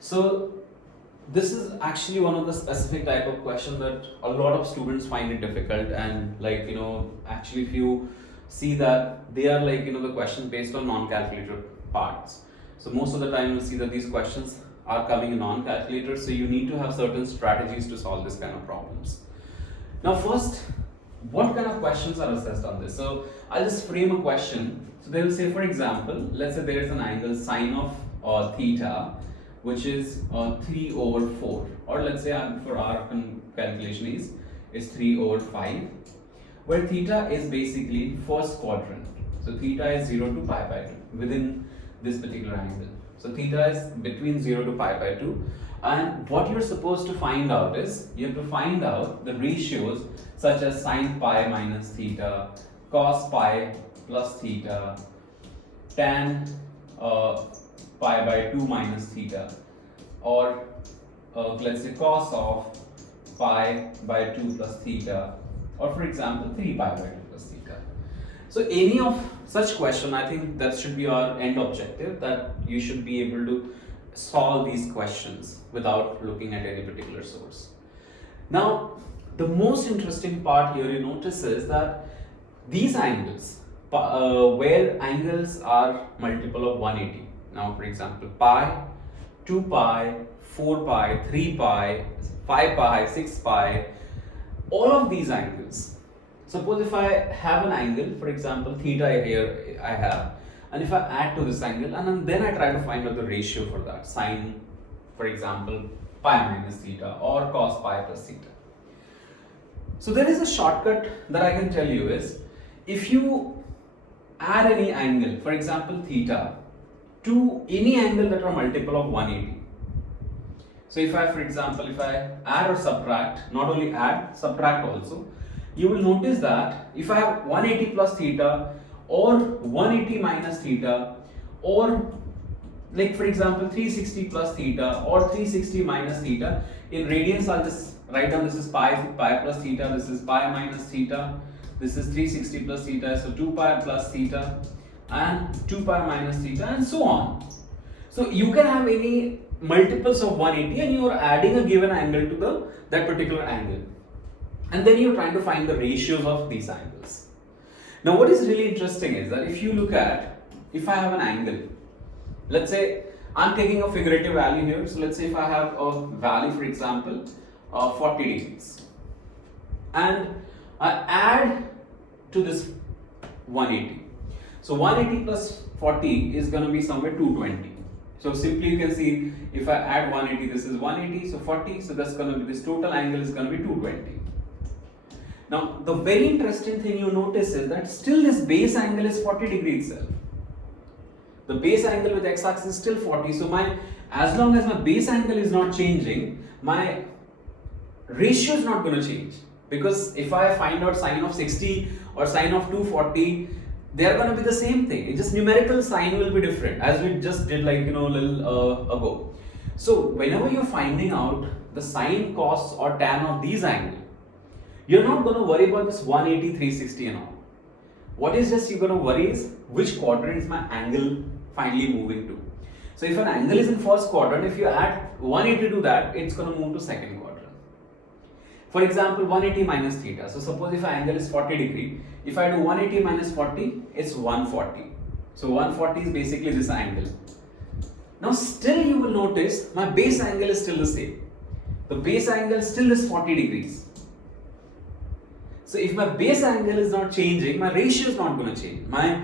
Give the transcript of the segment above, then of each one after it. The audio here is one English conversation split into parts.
So this is actually one of the specific type of question that a lot of students find it difficult, and actually if you see that they are the question based on non-calculated parts. So most of the time you'll see that these questions are coming in non-calculator, so you need to have certain strategies to solve this kind of problems. Now first, what kind of questions are assessed on this? So I'll just frame a question. So they will say, for example, let's say there is an angle sine of theta, which is 3 over 4, or let's say for our calculation is 3 over 5, where theta is basically first quadrant. So theta is 0 to pi by 2 within this particular angle. So theta is between 0 to pi by 2, and what you're supposed to find out is you have to find out the ratios such as sine pi minus theta, cos pi plus theta, tan pi by 2 minus theta, or let's say cos of pi by 2 plus theta, or for example 3 pi by 2 plus theta. So any of such question, I think that should be our end objective, that you should be able to solve these questions without looking at any particular source. Now the most interesting part here you notice is that these angles, where angles are multiple of 180. Now for example pi, 2 pi, 4 pi, 3 pi, 5 pi, 6 pi, all of these angles. Suppose if I have an angle, for example theta here I have, and if I add to this angle and then I try to find out the ratio for that, sine for example pi minus theta or cos pi plus theta. So there is a shortcut that I can tell you is, if you add any angle, for example theta, to any angle that are multiple of 180. So if I, for example, if I add or subtract, not only add, subtract also, you will notice that if I have 180 plus theta or 180 minus theta, or like for example 360 plus theta or 360 minus theta, in radians I'll just write down this is pi plus theta, this is pi minus theta, this is 360 plus theta, so 2 pi plus theta and 2 pi minus theta, and so on. So you can have any multiples of 180 and you are adding a given angle to that particular angle, and then you're trying to find the ratios of these angles. Now what is really interesting is that if you look at, if I have an angle, let's say I'm taking a figurative value here, so let's say if I have a value for example 40 degrees, and I add to this 180. So 180 plus 40 is going to be somewhere 220. So simply you can see, if I add 180, this is 180, so 40, so that's going to be, this total angle is going to be 220. Now the very interesting thing you notice is that still this base angle is 40 degrees itself. The base angle with x-axis is still 40, so as long as my base angle is not changing, my ratio is not going to change, because if I find out sine of 60 or sine of 240, they are going to be the same thing. It's just numerical sign will be different, as we just did a little ago. So whenever you're finding out the sine, cos or tan of these angles, you're not going to worry about this 180, 360 and all. What is just you're going to worry is which quadrant is my angle finally moving to. So if an angle is in first quadrant, if you add 180 to that, it's going to move to second quadrant. For example 180 minus theta. So suppose if an angle is 40 degree, if I do 180 minus 40, it's 140. So 140 is basically this angle. Now still you will notice my base angle is still the same. The base angle still is 40 degrees. So if my base angle is not changing, my ratio is not going to change. My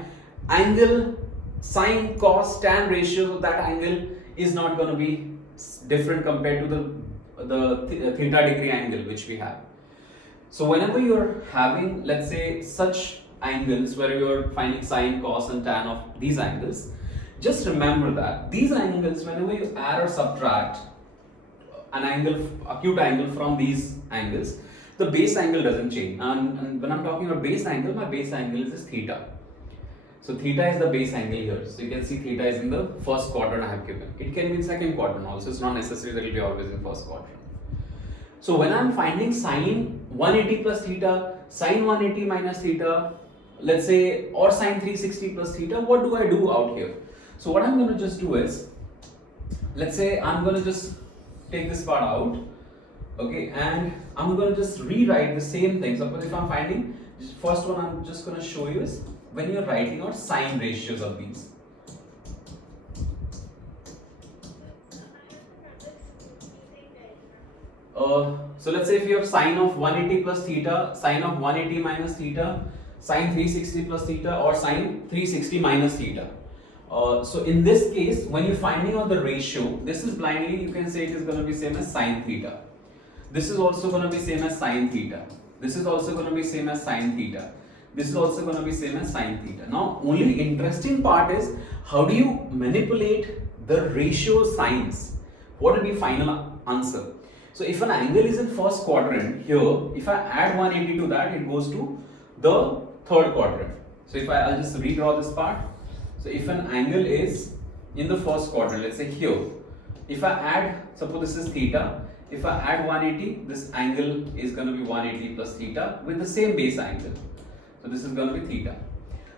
angle, sine, cos, tan ratio of that angle is not going to be different compared to the theta degree angle which we have. So whenever you're having, let's say, such angles where you're finding sine, cos and tan of these angles, just remember that these angles, whenever you add or subtract an angle, acute angle from these angles, the base angle doesn't change. And when I'm talking about base angle, my base angle is theta. So theta is the base angle here. So you can see theta is in the first quadrant I have given. It can be in second quadrant also. It's not necessary that it will be always in first quadrant. So when I'm finding sine 180 plus theta, sine 180 minus theta, let's say, or sine 360 plus theta, what do I do out here? So what I'm going to just do is, let's say I'm gonna just take this part out, okay, and I'm gonna just rewrite the same thing. Suppose if I'm finding, first one I'm just gonna show you is when you're writing out sign ratios of these. So let's say if you have sine of 180 plus theta, sine of 180 minus theta, sine 360 plus theta, or sine 360 minus theta. So in this case, when you're finding out the ratio, this is blindly, you can say it is going to be same as sine theta. This is also going to be same as sine theta. This is also going to be same as sine theta. This is also going to be same as sine theta. Now, only interesting part is how do you manipulate the ratio signs? What will be final answer? So if an angle is in first quadrant here, if I add 180 to that, it goes to the third quadrant. So if I'll just redraw this part. So if an angle is in the first quadrant, let's say here, if I add, suppose this is theta, if I add 180, this angle is going to be 180 plus theta with the same base angle. So this is going to be theta.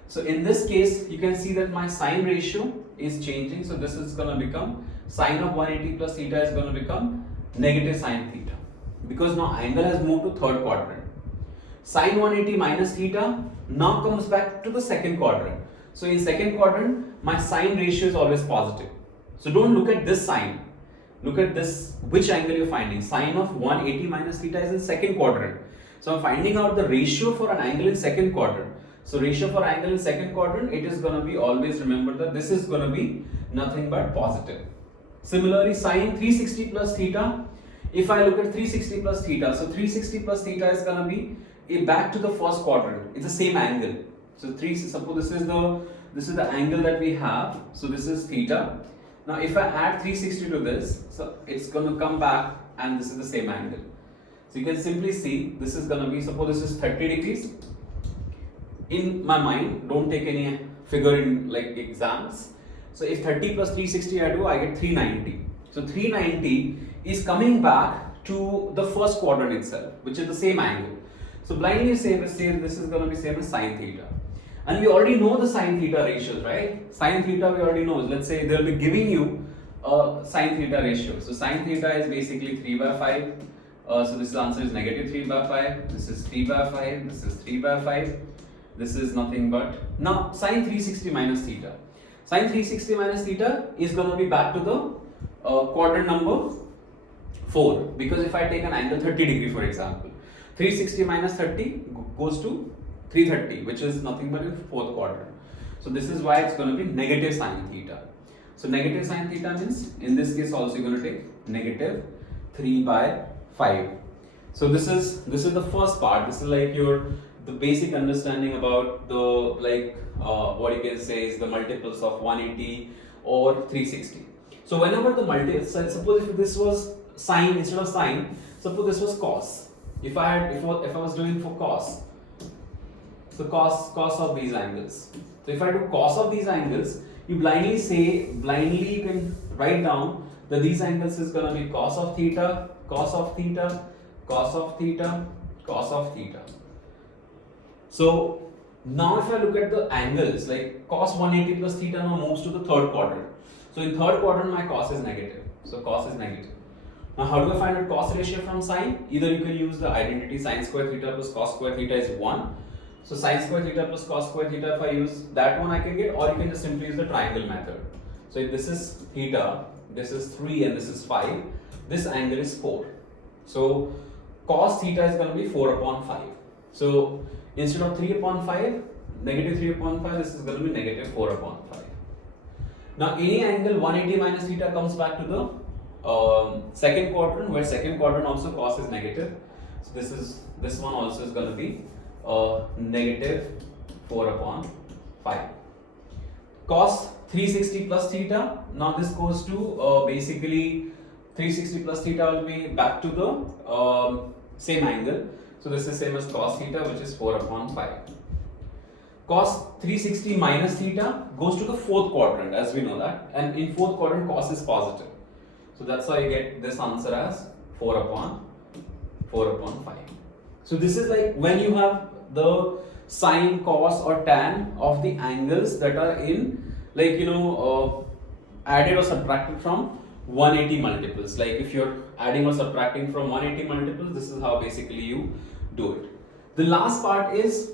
So in this case, you can see that my sine ratio is changing. So this is going to become sine of 180 plus theta is going to become negative sine theta, because now angle has moved to third quadrant. Sine 180 minus theta now comes back to the second quadrant. So in second quadrant, my sine ratio is always positive. So don't look at this sine. Look at this, which angle you're finding. Sine of 180 minus theta is in second quadrant. So I'm finding out the ratio for an angle in second quadrant. So ratio for angle in second quadrant, it is going to be, always remember that this is going to be nothing but positive. Similarly, sine 360 plus theta, if I look at 360 plus theta, so 360 plus theta is going to be back to the first quadrant. It's the same angle. So suppose this is the angle that we have. So this is theta. Now if I add 360 to this, so it's going to come back and this is the same angle. So you can simply see this is going to be, suppose this is 30 degrees. In my mind, don't take any figure in like exams. So if 30 plus 360 I do, I get 390. So 390 is coming back to the first quadrant itself, which is the same angle. So blindly say this is going to be same as sine theta. And we already know the sine theta ratios, right? Sine theta we already know. Let's say they'll be giving you a sine theta ratio. So sine theta is basically 3 by 5. So this answer is negative 3 by 5. This is 3 by 5. This is 3 by 5. This is nothing but, now sine 360 minus theta. Sine 360 minus theta is going to be back to the quadrant number 4, because if I take an angle 30 degree for example, 360 minus 30 goes to 330, which is nothing but in fourth quadrant. So this is why it's going to be negative sine theta. So negative sine theta means in this case also you're going to take negative 3 by 5. So this is the first part. This is like the basic understanding about the what you can say is the multiples of 180 or 360. So whenever the suppose if this was sine instead of sine, suppose this was cos. If I was doing for cos, so cos of these angles. So if I do cos of these angles, you blindly you can write down that these angles is gonna be cos of theta, cos of theta, cos of theta, cos of theta. So now if I look at the angles, like cos 180 plus theta now moves to the third quadrant. So in third quadrant my cos is negative. So cos is negative. Now how do I find out cos ratio from sine? Either you can use the identity sine square theta plus cos square theta is 1. So sine square theta plus cos square theta, if I use that one I can get, or you can just simply use the triangle method. So if this is theta, this is 3 and this is 5, this angle is 4. So cos theta is going to be 4 upon 5. So instead of 3 upon 5, negative 3 upon 5, this is going to be negative 4 upon 5. Now any angle 180 minus theta comes back to the second quadrant, where second quadrant also cos is negative. So this one also is going to be negative 4 upon 5. Cos 360 plus theta, now this goes to basically 360 plus theta will be back to the same angle. So this is same as cos theta, which is 4 upon 5. Cos 360 minus theta goes to the fourth quadrant, as we know that, and in fourth quadrant cos is positive. So that's why you get this answer as 4 upon 5. So this is like when you have the sine, cos or tan of the angles that are in added or subtracted from 180 multiples. Like if you're adding or subtracting from 180 multiples, this is how basically you do it. The last part is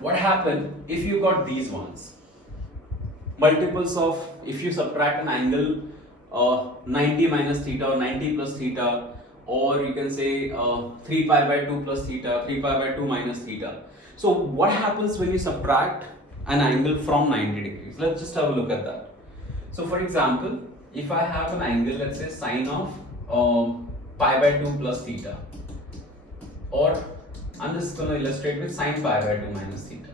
what happened if you got these ones. Multiples of, if you subtract an angle 90 minus theta or 90 plus theta, or you can say 3 pi by 2 plus theta, 3 pi by 2 minus theta. So what happens when you subtract an angle from 90 degrees? Let's just have a look at that. So for example, if I have an angle, let's say sine of pi by 2 plus theta, or I'm just going to illustrate with sine pi by 2 minus theta.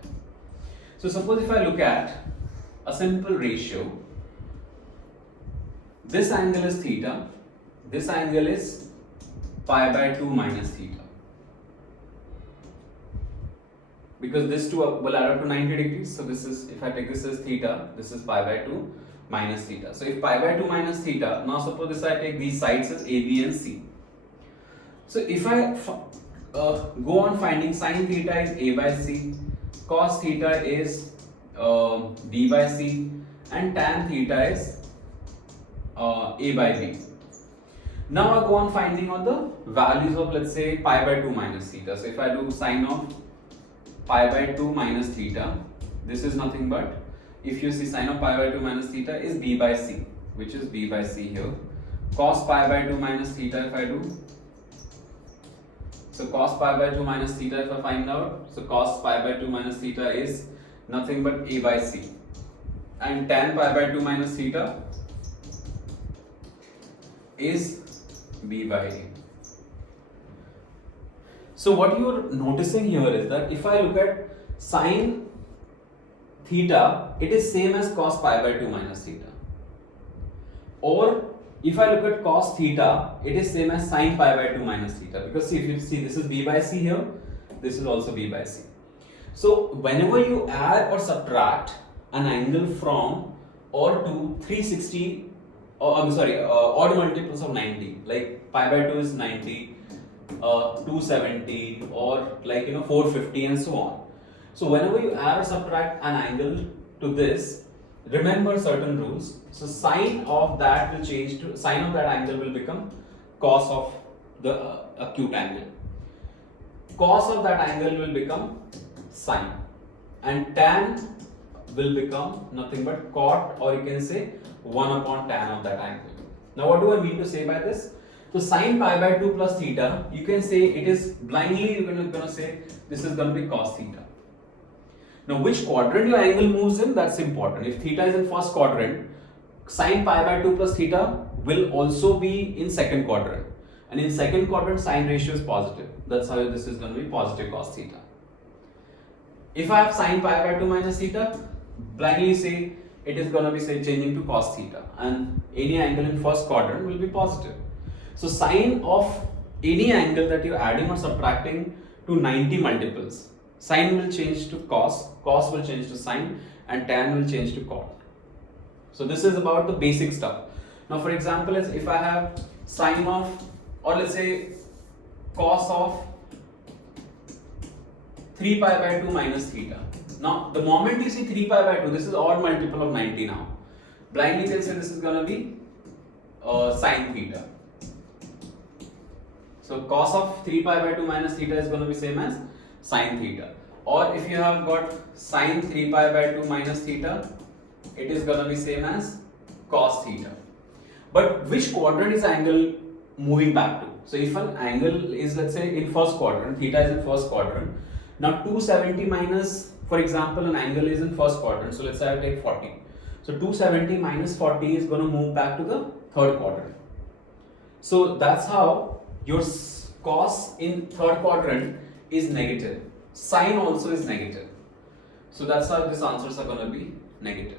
So suppose if I look at a simple ratio, this angle is theta, this angle is pi by 2 minus theta, because this two will add up to 90 degrees. So this is, if I take this as theta, this is pi by 2 minus theta. So if pi by 2 minus theta, now suppose this I take these sides as A, B and C. So if I go on finding sine theta is A by C, cos theta is B by C, and tan theta is A by B. Now I go on finding on the values of, let's say, pi by 2 minus theta. So if I do sine of pi by 2 minus theta, this is nothing but, if you see sine of pi by 2 minus theta is B by C, which is B by C here. Cos pi by 2 minus theta if I do, so cos pi by 2 minus theta if I find out, so cos pi by 2 minus theta is nothing but A by C, and tan pi by 2 minus theta is B by A. So what you are noticing here is that if I look at sine theta, it is same as cos pi by 2 minus theta. Or if I look at cos theta, it is same as sine pi by 2 minus theta. Because see, if you see, this is B by C here, this is also B by C. So whenever you add or subtract an angle from or to 360, odd multiples of 90, like pi by 2 is 90, 270, or like 450 and so on. So whenever you add or subtract an angle to this, remember certain rules. So sine of that will change to, sine of that angle will become cos of the acute angle. Cos of that angle will become sine, and tan will become nothing but cot, or you can say 1 upon tan of that angle. Now what do I mean to say by this? So sine pi by 2 plus theta, you can say it is blindly, you're going to say this is going to be cos theta. Now which quadrant your angle moves in, that's important. If theta is in first quadrant, sine pi by 2 plus theta will also be in second quadrant. And in second quadrant, sine ratio is positive. That's how this is going to be positive cos theta. If I have sine pi by 2 minus theta, blindly say it is going to be, say, changing to cos theta, and any angle in first quadrant will be positive. So sine of any angle that you're adding or subtracting to 90 multiples, sine will change to cos, cos will change to sine, and tan will change to cot. So this is about the basic stuff. Now for example, if I have sine of, or let's say cos of 3 pi by 2 minus theta. Now the moment you see 3 pi by 2, this is odd multiple of 90 now. Blindly you can say this is going to be sine theta. So cos of 3 pi by 2 minus theta is going to be same as sine theta. Or if you have got sine 3 pi by 2 minus theta, it is going to be same as cos theta. But which quadrant is angle moving back to? So if an angle is, let's say, in first quadrant, theta is in first quadrant. Now 270 minus, for example, an angle is in first quadrant. So let's say I take 40. So 270 minus 40 is going to move back to the third quadrant. So that's how your cos in third quadrant is negative. Sine also is negative. So that's how these answers are going to be negative.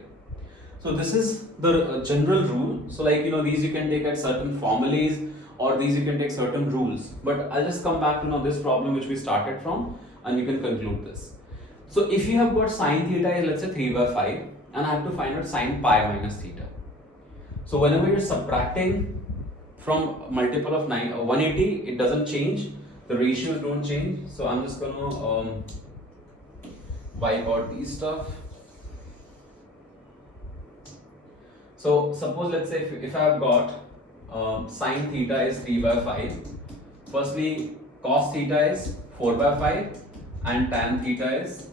So this is the general rule. So like these you can take at certain formulas, or these you can take certain rules. But I'll just come back to this problem which we started from, and you can conclude this. So if you have got sine theta is, let's say, 3 by 5, and I have to find out sine pi minus theta. So whenever you're subtracting from multiple of 180, it doesn't change, the ratios don't change. So I'm just going to wipe out these stuff. So suppose let's say if I have got sine theta is 3 by 5. Firstly, cos theta is 4 by 5 and tan theta is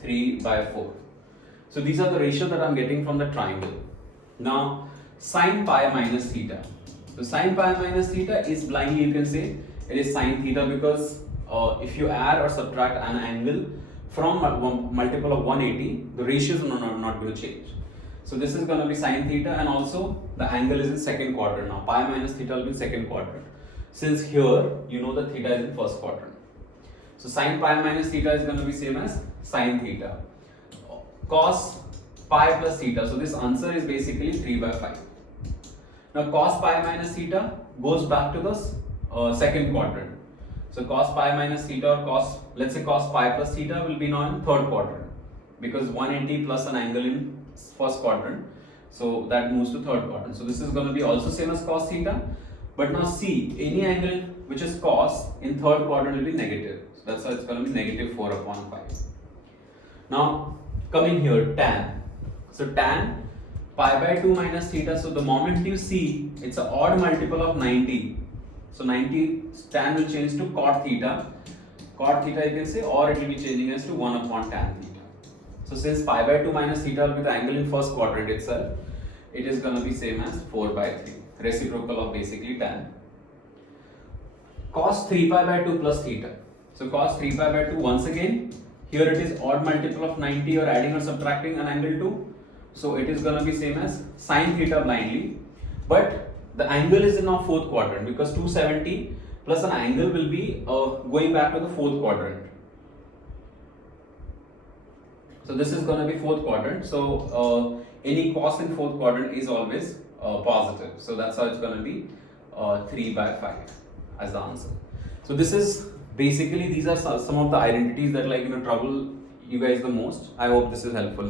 3 by 4. So these are the ratios that I'm getting from the triangle. Now sine pi minus theta. So sine pi minus theta is blindly you can say it is sine theta because if you add or subtract an angle from a multiple of 180, the ratios are not going to change. So this is going to be sine theta, and also the angle is in second quadrant. Now pi minus theta will be in second quadrant. Since here you know that theta is in first quadrant. So sine pi minus theta is going to be same as sine theta. Cos pi plus theta. So this answer is basically 3 by 5. Now cos pi minus theta goes back to the second quadrant. So cos pi minus theta or cos, let's say cos pi plus theta will be now in third quadrant because 180 plus an angle in first quadrant. So that moves to third quadrant. So this is going to be also same as cos theta. But now see, any angle which is cos in third quadrant will be negative. So that's why it's going to be negative 4 upon 5. Now coming here, tan. So tan pi by 2 minus theta. So the moment you see it's an odd multiple of 90. So 90 tan will change to cot theta. Cot theta you can say, or it will be changing as to 1 upon tan theta. So since pi by 2 minus theta will be the angle in first quadrant itself, it is going to be same as 4 by 3. Reciprocal of basically tan. Cos 3 pi by 2 plus theta. So cos 3 pi by 2 once again. Here it is odd multiple of 90 or adding or subtracting an angle 2. So it is going to be same as sine theta blindly. But the angle is in our fourth quadrant because 270 plus an angle will be going back to the fourth quadrant. So this is going to be fourth quadrant. So any cos in fourth quadrant is always positive. So that's how it's going to be 3 by 5 as the answer. So this is basically, these are some of the identities that trouble you guys the most. I hope this is helpful.